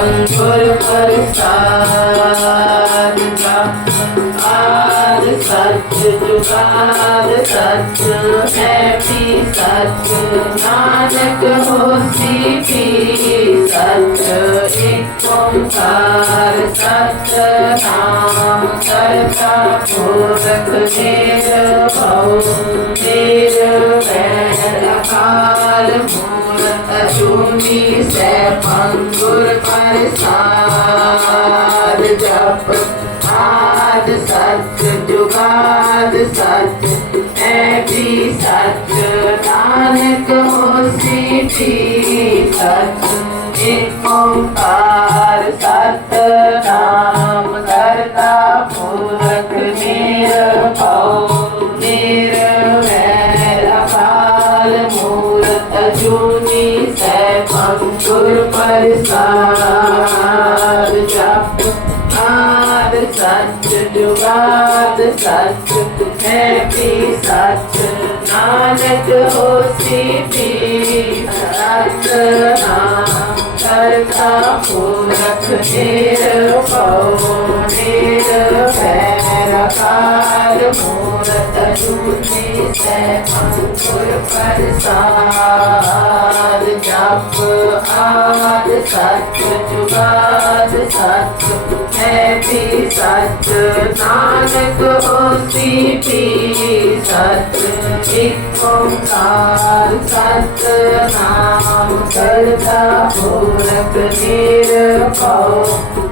पंगुर प्रसाद आद सत्य जुगाद सत्य है भी सत्य नानक होसी भी सत्य एक ओंकार सत्य नाम करता पूरक निर्भव निर्वैर अकाल मूर्त अशून्य से आद सत्य जुगाद सत्य है भी सत्य नानक होसी भी सत्य। एक ओंकार सत्य है भी सत्य नानक होसी भी सत्य नाम करता पूरक निर्भव निर्वैर काल मूरत जूनी से अंकुर प्रसाद जप आद सत्य जुगाद सत्य है भी सत्य नानक भी सत्य एक ओंकार सत्य नाम करता पूरक निर्भव।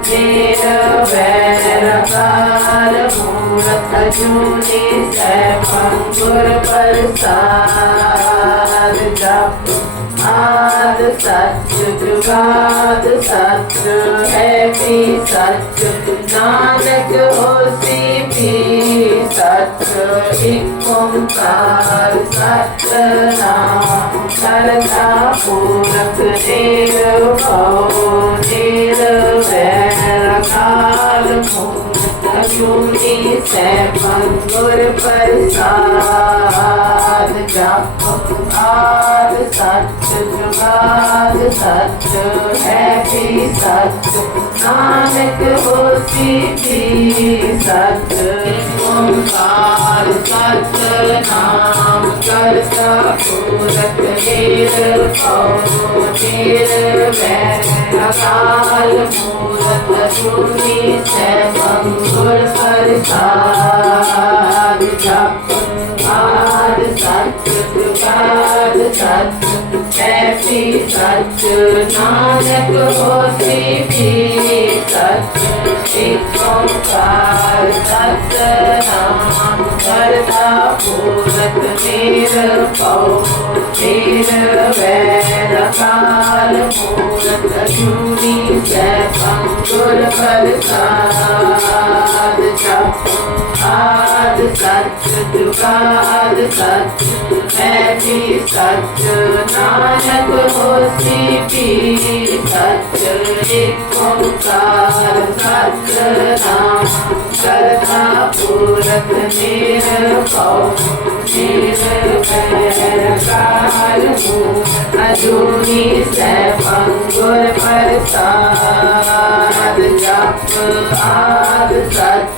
निर्वैर काल मूरत जूनी से पंगुर प्रसाद। जप आद सत्य जुगाद सत्य है भी सत्य। नानक होसी भी सत्य एक ओंकार सत्य नाम। करता पूरक निर्भव निर्वैर काल मूर्त जूनी से पंगुर प्रसाद। आद सत्य जुगाद सत्य है भी सत्य? नानक होसी भी सत्य ओंकार, सत्य नाम, करता, पूरक निर्भव निर्वैर अकाल, मूरत जूनी से पंगुर प्रसाद है भी सत्य नानक होसी भी सत्य एक ओंकार सत्य नाम करता पूरक निर्भव निर्वैर काल मूरत जूनी से पंगुर जप आद सत्य जुगाद सत्य है भी सत्य नानक होसी भी सत्य, एक ओंकार सत्य नाम करता पूरक निर्भव निर्वैर काल मूरत अजूनी से पंगुर प्रसाद, जप आद सत्य।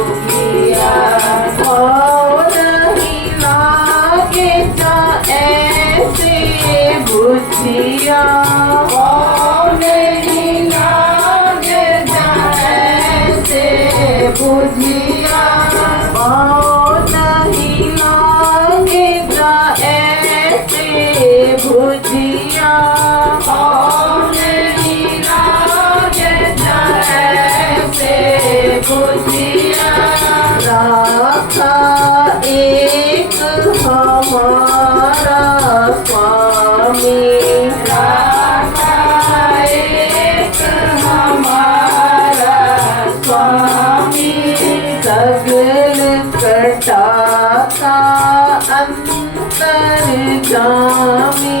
me. सा अंतर जामी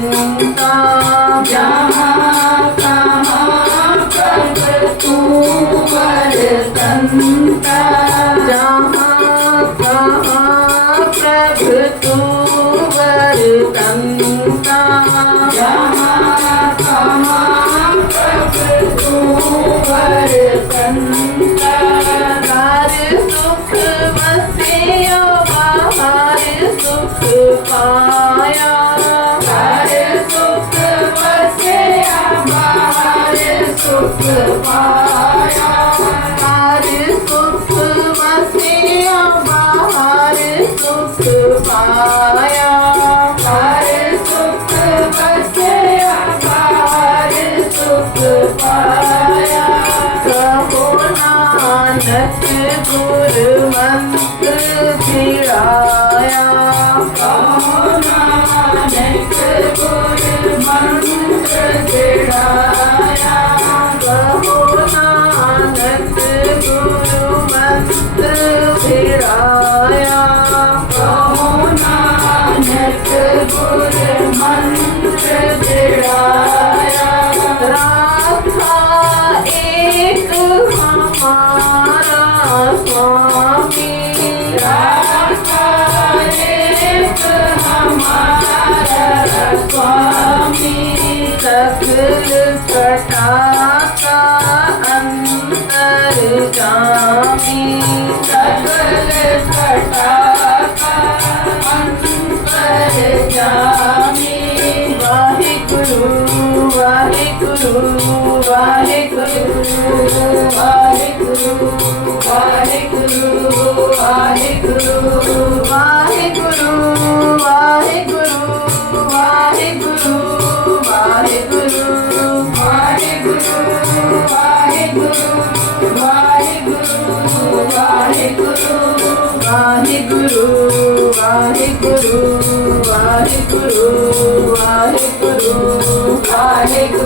啊哎呀 कटा का अंतर जामी सकल कटा जामी वाहे गुरु वाहे गुरु वाहे गुरु वाहे गुरु वाहे गुरु वाहे गुरु वाहे गुरु